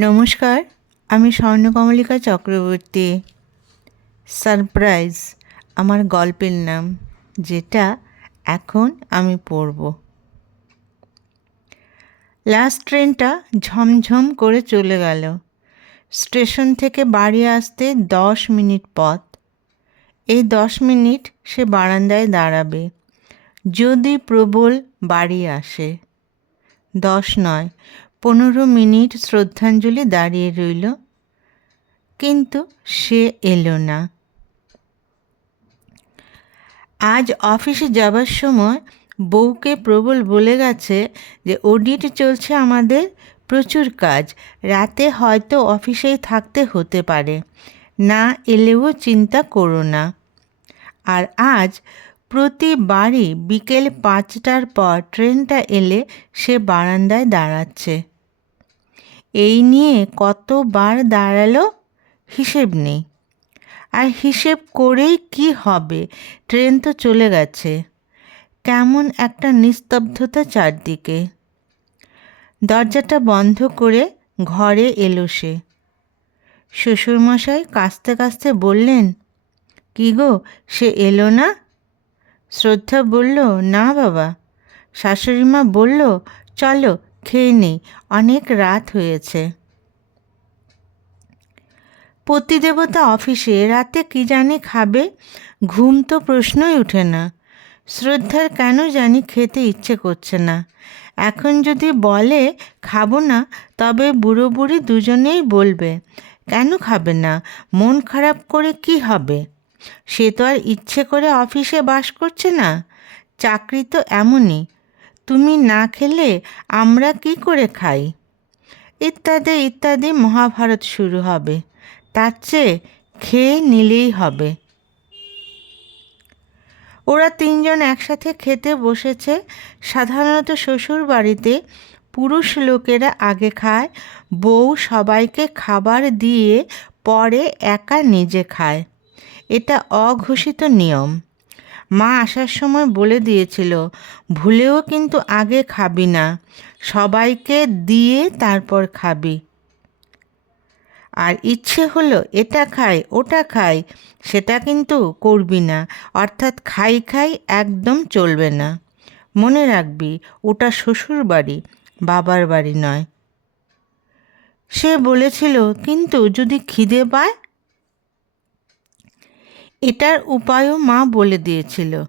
নমস্কার, আমি স্বর্ণকমলিকা চক্রবর্তী। সারপ্রাইজ, আমার গল্পের নাম, যেটা এখন আমি পড়ব। লাস্ট ট্রেনটা ঝমঝম করে চলে গেল। স্টেশন থেকে বাড়ি আসতে দশ মিনিট পথ। এই দশ মিনিট সে বারান্দায় দাঁড়াবে। যদি প্রবল বাড়ি আসে। দশ নয় পনেরো মিনিট শ্রদ্ধাঞ্জলি দাঁড়িয়ে রইল। কিন্তু সে এলো না। আজ অফিসে যাবার সময় বউকে প্রবল বলে গেছে যে, অডিট চলছে আমাদের প্রচুর কাজ। রাতে হয়তো অফিসেই থাকতে হতে পারে। না এলেও চিন্তা করো না। আর আজ প্রতিবারই বিকেল পাঁচটার পর ট্রেনটা এলে সে বারান্দায় দাঁড়াচ্ছে। এই নিয়ে কতবার দাঁড়াল? হিসেব নেই। আর হিসেব করেই কি হবে? ট্রেন তো চলে গেছে। কেমন একটা নিস্তব্ধতা চারদিকে। দরজাটা বন্ধ করে ঘরে এলো সে। শ্বশুরমশাই কাস্তে কাস্তে বললেন, কি গো, সে এলো না? শ্রদ্ধা বলল, না বাবা। শাশুড়িমা বলল, চলো, খেয়ে নেই, অনেক রাত হয়েছে। পতিদেবতা অফিসে রাতে কি জানি খাবে, ঘুম তো প্রশ্নই ওঠে না। শ্রদ্ধার কেন জানি খেতে ইচ্ছে করছে না। এখন যদি বলে, খাব না, তবে বুড়ো বুড়ি দুজনেই বলবে, কেন খাবে না? মন খারাপ করে কি হবে? সে তো আর ইচ্ছে করে অফিসে বাস করছে না। চাকরি তো এমনই। তুমি না খেলে আমরা কি করে খাই? ইত্যাদি ইত্যাদি মহাভারত শুরু হবে। তার চেয়ে খেয়ে নিলেই হবে। ওরা তিনজন একসাথে খেতে বসেছে। সাধারণত শ্বশুর বাড়িতে পুরুষ লোকেরা আগে খায়, বউ সবাইকে খাবার দিয়ে পরে একা নিজে খায়। এটা অঘোষিত নিয়ম। মা আসার সময় বলে দিয়েছিল, ভুলেও কিন্তু আগে খাবি না, সবাইকে দিয়ে তারপর খাবি। আর ইচ্ছে হলো, এটা খাই, ওটা খাই, সেটা কিন্তু করবি না, অর্থাৎ খাই খাই একদম চলবে না। মনে রাখবি, ওটা শ্বশুর বাড়ি, বাবার বাড়ি নয়। সে বলেছিল, কিন্তু যদি খিদে পায় এটার উপায়ও মা বলে দিয়েছিল।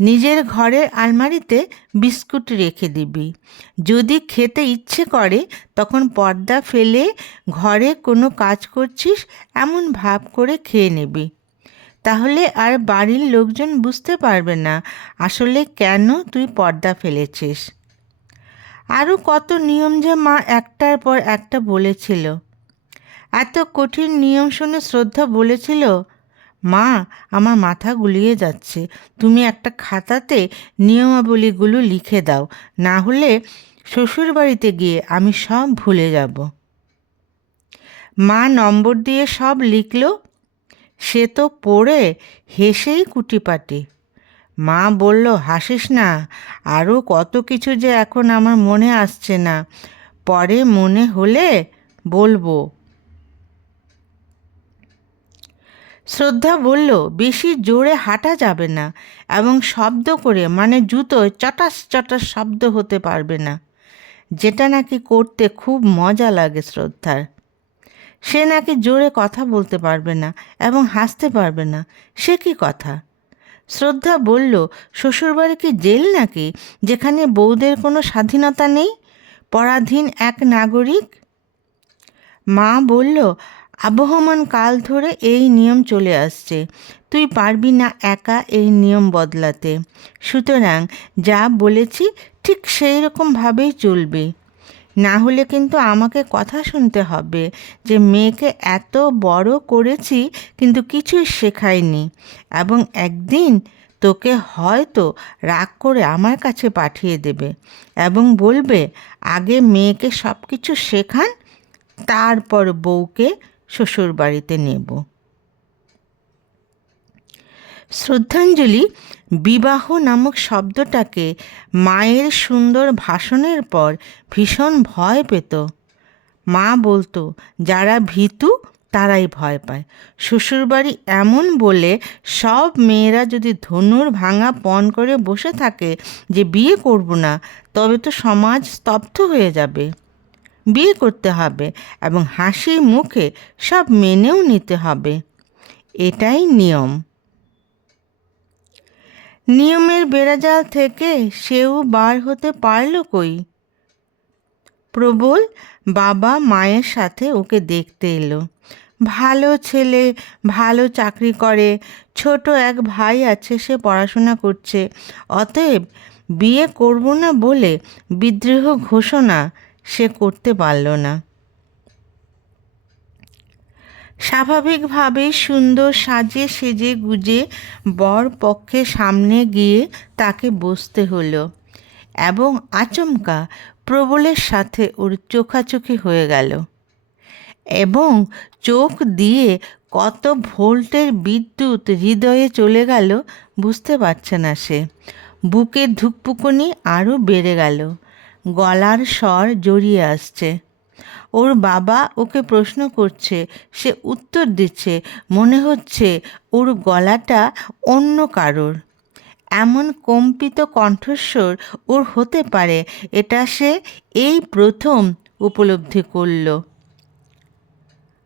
নিজের ঘরের আলমারিতে বিস্কুট রেখে দিবি। যদি খেতে ইচ্ছে করে, তখন পর্দা ফেলে ঘরে কোনো কাজ করছিস, এমন ভাব করে খেয়ে নিবি। তাহলে আর বাড়ির লোকজন বুঝতে পারবে না, আসলে কেন তুই পর্দা ফেলেছিস। আরও কত নিয়ম যে মা একটার পর একটা বলেছিল। এত কঠিন নিয়ম শুনে শ্রদ্ধা বলেছিল মা, আমার মাথা গুলিয়ে যাচ্ছে। তুমি একটা খাতাতে নিয়মাবলীগুলো লিখে দাও। না হলে শ্বশুর বাড়িতে গিয়ে আমি সব ভুলে যাব। মা নম্বর দিয়ে সব লিখল। সে তো পড়ে হেসেই কুটিপাটি। মা বলল, হাসিস না। আরও কত কিছু যে এখন আমার মনে আসছে না। পরে মনে হলে বলব। শ্রদ্ধা বলল, বেশি জোরে হাঁটা যাবে না এবং শব্দ করে মানে জুতোয় চটাস চটাস শব্দ হতে পারবে না। যেটা নাকি করতে খুব মজা লাগে শ্রদ্ধার। সে নাকি জোরে কথা বলতে পারবে না এবং হাসতে পারবে না। সে কি কথা? শ্রদ্ধা বলল, শ্বশুরবাড়ি কি জেল নাকি, যেখানে বউদের কোনো স্বাধীনতা নেই? পরাধীন এক নাগরিক? মা বলল আবহমান কাল ধরে এই নিয়ম চলে আসছে। তুই পারবি না একা এই নিয়ম বদলাতে। সুতরাং যা বলেছি ঠিক সেই রকমভাবেই চলবে। না হলে কিন্তু আমাকে কথা শুনতে হবে যে মেয়েকে এত বড় করেছি কিন্তু কিছুই শেখায়নি এবং একদিন তোকে হয়তো রাগ করে আমার কাছে পাঠিয়ে দেবে এবং বলবে, আগে মেয়েকে সব কিছু শেখান, তারপর বউকে শ্বশুর বাড়িতে নেব। শ্রদ্ধাঞ্জলি, বিবাহ নামক শব্দটাকে মায়ের সুন্দর ভাষণের পর ভীষণ ভয় পেত। মা বলতো, যারা ভীতু, তারাই ভয় পায়। শ্বশুরবাড়ি এমন বলে সব মেয়েরা যদি ধনুর ভাঙা পণ করে বসে থাকে যে বিয়ে করব না, তবে তো সমাজ স্তব্ধ হয়ে যাবে। বিয়ে করতে হবে এবং হাসি মুখে সব মেনেও নিতে হবে। এটাই নিয়ম। নিয়মের বেড়াজাল থেকে সেও বার হতে পারল কই? প্রবল বাবা মায়ের সাথে ওকে দেখতে এলো। ভালো ছেলে, ভালো চাকরি করে, ছোট এক ভাই আছে, সে পড়াশোনা করছে। অতএব বিয়ে করব না বলে বিদ্রোহ ঘোষণা সে করতে পারল না। স্বাভাবিকভাবে সুন্দর সাজে সেজে গুজে বর পক্ষে সামনে গিয়ে তাকে বসতে হলো এবং আচমকা প্রবলের সাথে ওর চোখাচোখি হয়ে গেল এবং চোখ দিয়ে কত ভোল্টের বিদ্যুৎ হৃদয়ে চলে গেল, বুঝতে পারছে না সে। বুকের ধুকপুকুনি আরও বেড়ে গেল। গলার স্বর জড়িয়ে আসছে। ওর বাবা ওকে প্রশ্ন করছে, সে উত্তর দিচ্ছে, মনে হচ্ছে ওর গলাটা অন্য কারোর। এমন কম্পিত কণ্ঠস্বর ওর হতে পারে, এটা সে এই প্রথম উপলব্ধি করল।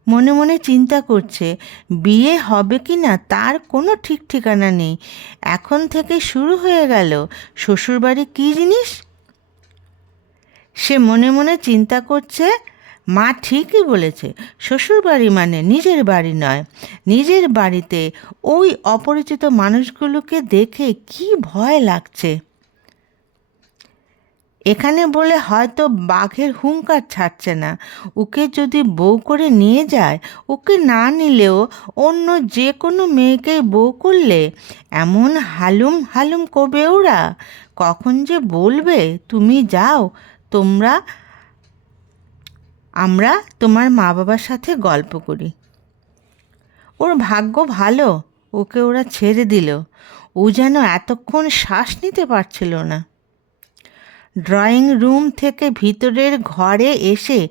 মনে মনে চিন্তা করছে, বিয়ে হবে কি না তার কোনো ঠিক ঠিকানা নেই। এখন থেকে শুরু হয়ে গেল। শ্বশুরবাড়ি কী জিনিস? সে মনে মনে চিন্তা করছে, মা ঠিকই বলেছে, শ্বশুরবাড়ি মানে নিজের বাড়ি নয়। নিজের বাড়িতে ওই অপরিচিত মানুষগুলোকে দেখে কি ভয় লাগছে? এখানে বলে হয়তো বাঘের হুঙ্কার ছাড়ছে না। ওকে যদি বউ করে নিয়ে যায়, ওকে না নিলেও অন্য যে কোনো মেয়েকে বউ করলে এমন হালুম হালুম করবে ওরা। কখন যে বলবে, তুমি যাও তোমরা, আমরা তোমার মা বাবার সাথে গল্প করি। ওর ভাগ্য ভালো, ওকে ওরা ছেড়ে দিল। ও যেন এতক্ষণ শ্বাস নিতে পারছিল না। ড্রয়িং রুম থেকে ভিতরের ঘরে এসে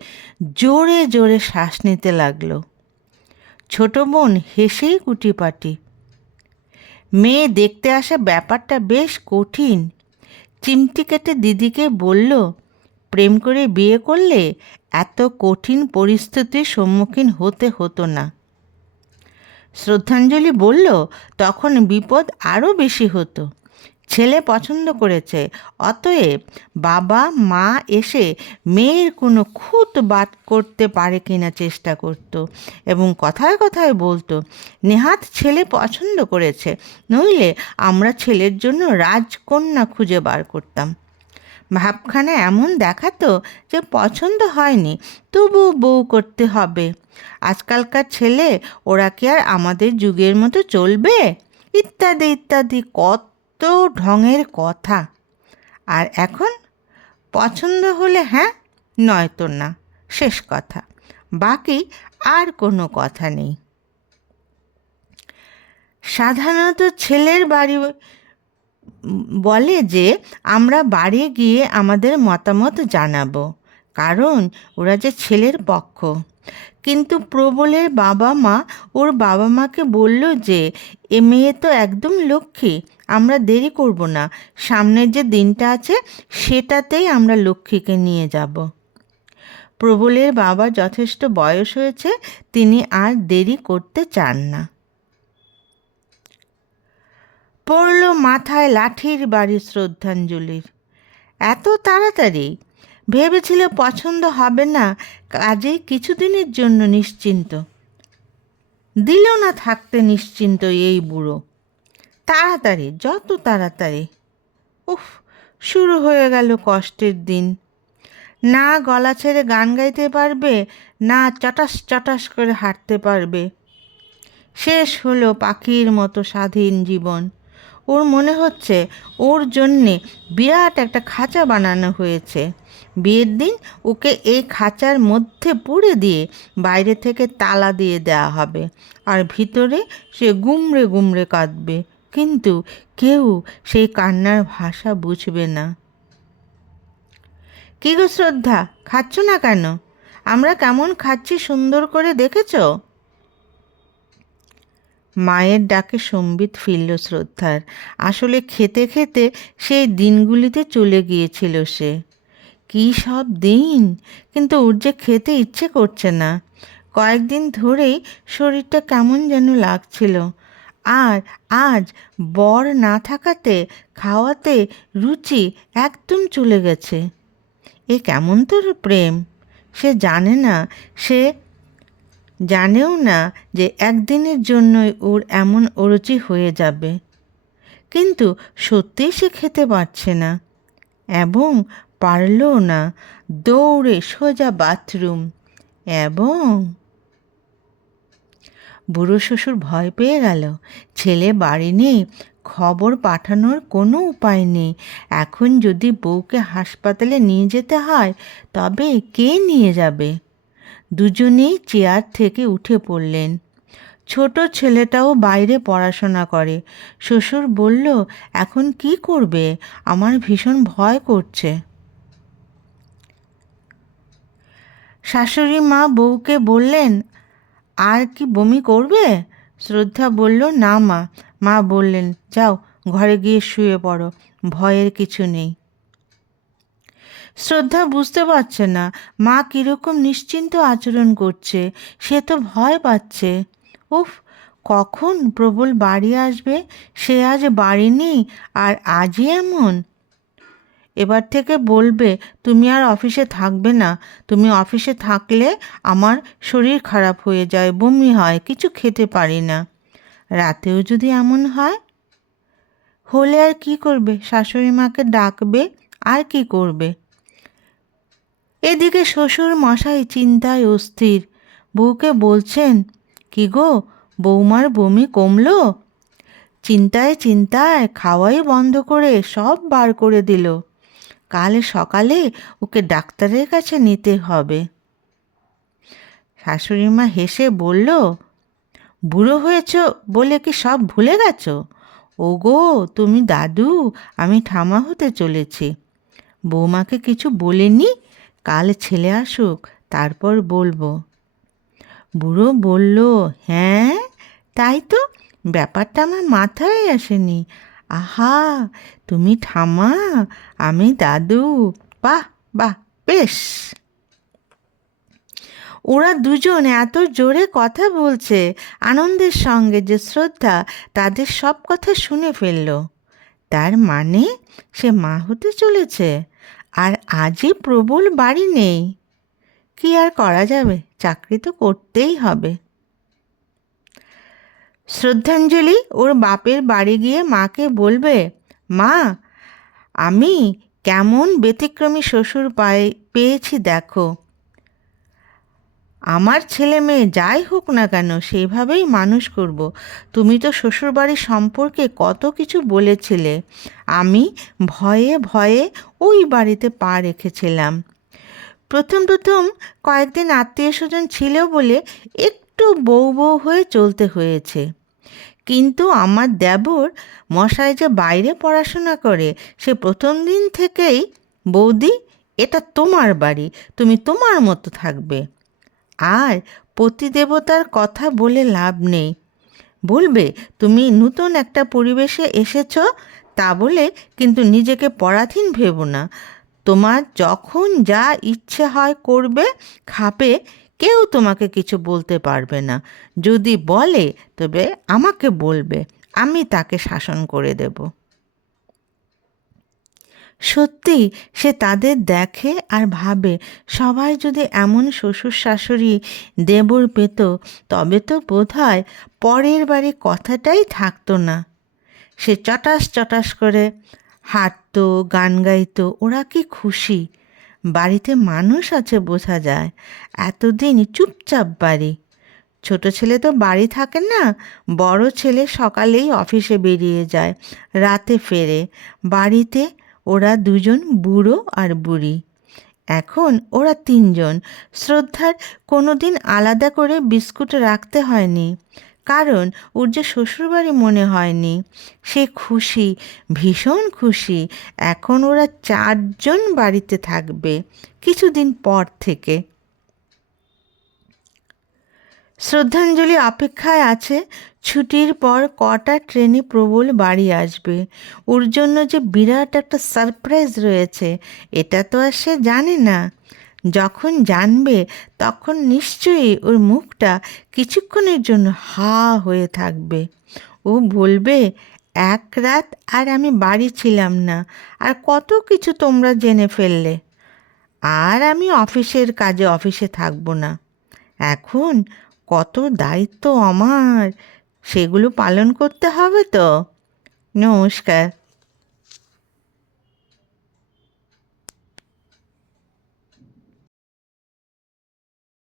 জোরে জোরে শ্বাস নিতে লাগল। ছোট বোন হেসেই কুটিপাটি। মেয়ে দেখতে আসা ব্যাপারটা বেশ কঠিন। চিমটি কেটে দিদিকে বলল প্রেম করে বিয়ে করলে এত কঠিন পরিস্থিতির সম্মুখীন হতে হতো না। শ্রদ্ধাঞ্জলি বলল, তখন বিপদ আরও বেশি হতো। ছেলে পছন্দ করেছে, অতএব বাবা, মা এসে মেয়ের কোনো খুঁত বাদ করতে পারে কিনা চেষ্টা করত এবং কথায় কথায় বলতো, নেহাত ছেলে পছন্দ করেছে, নইলে আমরা ছেলের জন্য রাজকন্যা খুঁজে বার করতাম। ভাবখানা এমন দেখাতো যে পছন্দ হয়নি, তবু বউ করতে হবে। আজকালকার ছেলে, ওরা কি আর আমাদের যুগের মতো চলবে? ইত্যাদি ইত্যাদি, কত ঢঙের কথা। আর এখন? পছন্দ হলে হ্যাঁ নয়তো না, শেষ কথা। বাকি আর কোনো কথা নেই। সাধারণত ছেলের বাড়ি বলে যে, আমরা বাড়ি গিয়ে আমাদের মতামত জানাব। কারণ ওরা যে ছেলের পক্ষ। কিন্তু প্রবলের বাবা মা, ওর বাবা মাকে বলল যে, এ মেয়ে তো একদম লক্ষ্মী, আমরা দেরি করব না। সামনের যে দিনটা আছে, সেটাতেই আমরা লক্ষ্মীকে নিয়ে যাব। প্রবলের বাবা যথেষ্ট বয়স হয়েছে, তিনি আর দেরি করতে চান না। পড়ল মাথায় লাঠির বাড়ি শ্রদ্ধাঞ্জলির। এত তাড়াতাড়ি? ভেবেছিল পছন্দ হবে না, কাজেই কিছুদিনের জন্য নিশ্চিন্ত। দিল না থাকতে নিশ্চিন্ত এই বুড়ো। তাড়াতাড়ি, যত তাড়াতাড়ি। উফ, শুরু হয়ে গেল কষ্টের দিন। না গলা ছেড়ে গান গাইতে পারবে, না চটাস চটাস করে হাঁটতে পারবে। শেষ হলো পাখির মতো স্বাধীন জীবন। ওর মনে হচ্ছে ওর জন্যে বিরাট একটা খাঁচা বানানো হয়েছে। বিয়ের দিন ওকে এই খাঁচার মধ্যে পুড়ে দিয়ে বাইরে থেকে তালা দিয়ে দেওয়া হবে আর ভিতরে সে গুমড়ে গুমড়ে কাঁদবে। কিন্তু কেউ সেই কান্নার ভাষা বুঝবে না। কী গো শ্রদ্ধা, খাচ্ছ না কেন? আমরা কেমন খাচ্ছি সুন্দর করে দেখেছ? মায়ের ডাকে সম্বিত ফিরল শ্রদ্ধার। আসলে খেতে খেতে সেই দিনগুলিতে চলে গিয়েছিল সে। কী সব দিন? কিন্তু ওর যে খেতে ইচ্ছে করছে না। কয়েকদিন ধরেই শরীরটা কেমন যেন লাগছিল। আর আজ বর না থাকাতে খাওয়াতে রুচি একদম চলে গেছে। এ কেমন তোর প্রেম? সে জানে না। সে জানেও না যে একদিনের জন্যই ওর এমন অরুচি হয়ে যাবে। কিন্তু সত্যিই সে খেতে পারছে না এবং পারলও না দৌড়ে সোজা বাথরুম এবং বুড়ো শ্বশুর ভয় পেয়ে গেল। ছেলে বাড়ি নেই, খবর পাঠানোর কোনো উপায় নেই। এখন যদি বউকে হাসপাতালে নিয়ে যেতে হয়, তবে কে নিয়ে যাবে? দুজনেই চেয়ার থেকে উঠে পড়লেন। ছোট ছেলেটাও বাইরে পড়াশোনা করে। শ্বশুর বলল, এখন কি করবে? আমার ভীষণ ভয় করছে। শাশুড়ি মা বউকে বললেন, আর কি বমি করবে? শ্রদ্ধা বলল, না মা। মা বললেন, যাও, ঘরে গিয়ে শুয়ে পড়ো, ভয়ের কিছু নেই। শ্রদ্ধা বুঝতে পারছে না। মা কীরকম নিশ্চিন্ত আচরণ করছে, সে তো ভয় পাচ্ছে। উফ, কখন প্রবল বাড়ি আসবে? সে আজ বাড়ি নেই, আর আজই এমন? এবার থেকে বলবে, তুমি আর অফিসে থাকবে না। তুমি অফিসে থাকলে আমার শরীর খারাপ হয়ে যায়, বমি হয়, কিছু খেতে পারি না। রাতেও যদি এমন হয়? হলে আর কি করবে? শাশুড়ি মাকে ডাকবে, আর কি করবে? এদিকে শ্বশুর মশাই চিন্তায় অস্থির। বউকে বলছেন, কি গো বৌমার বমি কমলো? চিন্তায় চিন্তায় খাওয়াই বন্ধ করে সব বার করে দিল। কাল সকালে ওকে ডাক্তারের কাছে নিতে হবে। শাশুড়ি মা হেসে বলল, বুড়ো হয়েছ বলে কি সব ভুলে গেছ? ওগো, তুমি দাদু, আমি ঠামা হতে চলেছি। বৌমাকে কিছু বলিনি? কাল ছেলে আসুক, তারপর বলব। বুড়ো বলল হ্যাঁ তাই তো, ব্যাপারটা আমার মাথায় আসেনি। আহা, তুমি ঠামা আমি দাদু, বাহ বাহ, বেশ। ওরা দুজন এত জোরে কথা বলছে, আনন্দের সঙ্গে যে শ্রদ্ধা, তাদের সব কথা শুনে ফেলল। তার মানে সে মা হতে চলেছে। আর আজই প্রবল বাড়ি নেই। কি আর করা যাবে? চাকরি তো করতেই হবে। শ্রদ্ধাঞ্জলি ওর বাপের বাড়ি গিয়ে মাকে বলবে, মা, আমি কেমন ব্যতিক্রমী শ্বশুর পাই পেয়েছি দেখো। আমার ছেলে মেয়ে যাই হোক না কেন সেইভাবেই মানুষ করব। তুমি তো শ্বশুরবাড়ির সম্পর্কে কত কিছু বলেছিলে। আমি ভয়ে ভয়ে ওই বাড়িতে পা রেখেছিলাম। প্রথম প্রথম কয়েকদিন আত্মীয় স্বজন ছিল বলে একটু বউ বউ হয়ে চলতে হয়েছে। কিন্তু আমার দেবর মশাই যে বাইরে পড়াশোনা করে, সে প্রথম দিন থেকেই, বৌদি, এটা তোমার বাড়ি, তুমি তোমার মতো থাকবে। আর পতিদেবতার কথা বলে লাভ নেই। বলবে, তুমি নতুন একটা পরিবেশে এসেছ? তা বলে কিন্তু নিজেকে পরাধীন ভেবো না। তোমার যখন যা ইচ্ছে হয় করবে, খাবে, কেউ তোমাকে কিছু বলতে পারবে না। যদি বলে, তবে আমাকে বলবে, আমি তাকে শাসন করে দেব। সত্যি, সে তাদের দেখে আর ভাবে, সবাই যদি এমন শ্বশুর শাশুড়ি দেবর পেত, তবে তো বোধ হয় পরের বাড়ি কথাটাই থাকতো না। সে চটাস চটাস করে হাঁটতো, গান গাইতো, ওরা কি খুশি? বাড়িতে মানুষ আছে বোঝা যায় এতদিন চুপচাপ বাড়ি। ছোট ছেলে তো বাড়ি থাকে না, বড় ছেলে সকালেই অফিসে বেরিয়ে যায়, রাতে ফেরে। বাড়িতে ওরা দুজন বুড়ো আর বুড়ি। এখন ওরা তিনজন। শ্রদ্ধার কোনো দিন আলাদা করে বিস্কুট রাখতে হয়নি। কারণ ওর যে শ্বশুরবাড়ি মনে হয়নি। সে খুশি, ভীষণ খুশি। এখন ওরা চারজন বাড়িতে থাকবে কিছুদিন পর থেকে। শ্রদ্ধাঞ্জলি অপেক্ষায় আছে, ছুটির পর কটা ট্রেনে প্রবল বাড়ি আসবে। ওর জন্য যে বিরাট একটা সারপ্রাইজ রয়েছে, এটা তো আর সে জানে না। যখন জানবে, তখন নিশ্চয়ই ওর মুখটা কিছুক্ষণের জন্য হা হয়ে থাকবে। ও বলবে, এক রাত আর আমি বাড়ি ছিলাম না, আর কত কিছু তোমরা জেনে ফেললে। আর আমি অফিসের কাজে অফিসে থাকব না। এখন কত দায়িত্ব আমার। সেগুলো পালন করতে হবে তো। নমস্কার।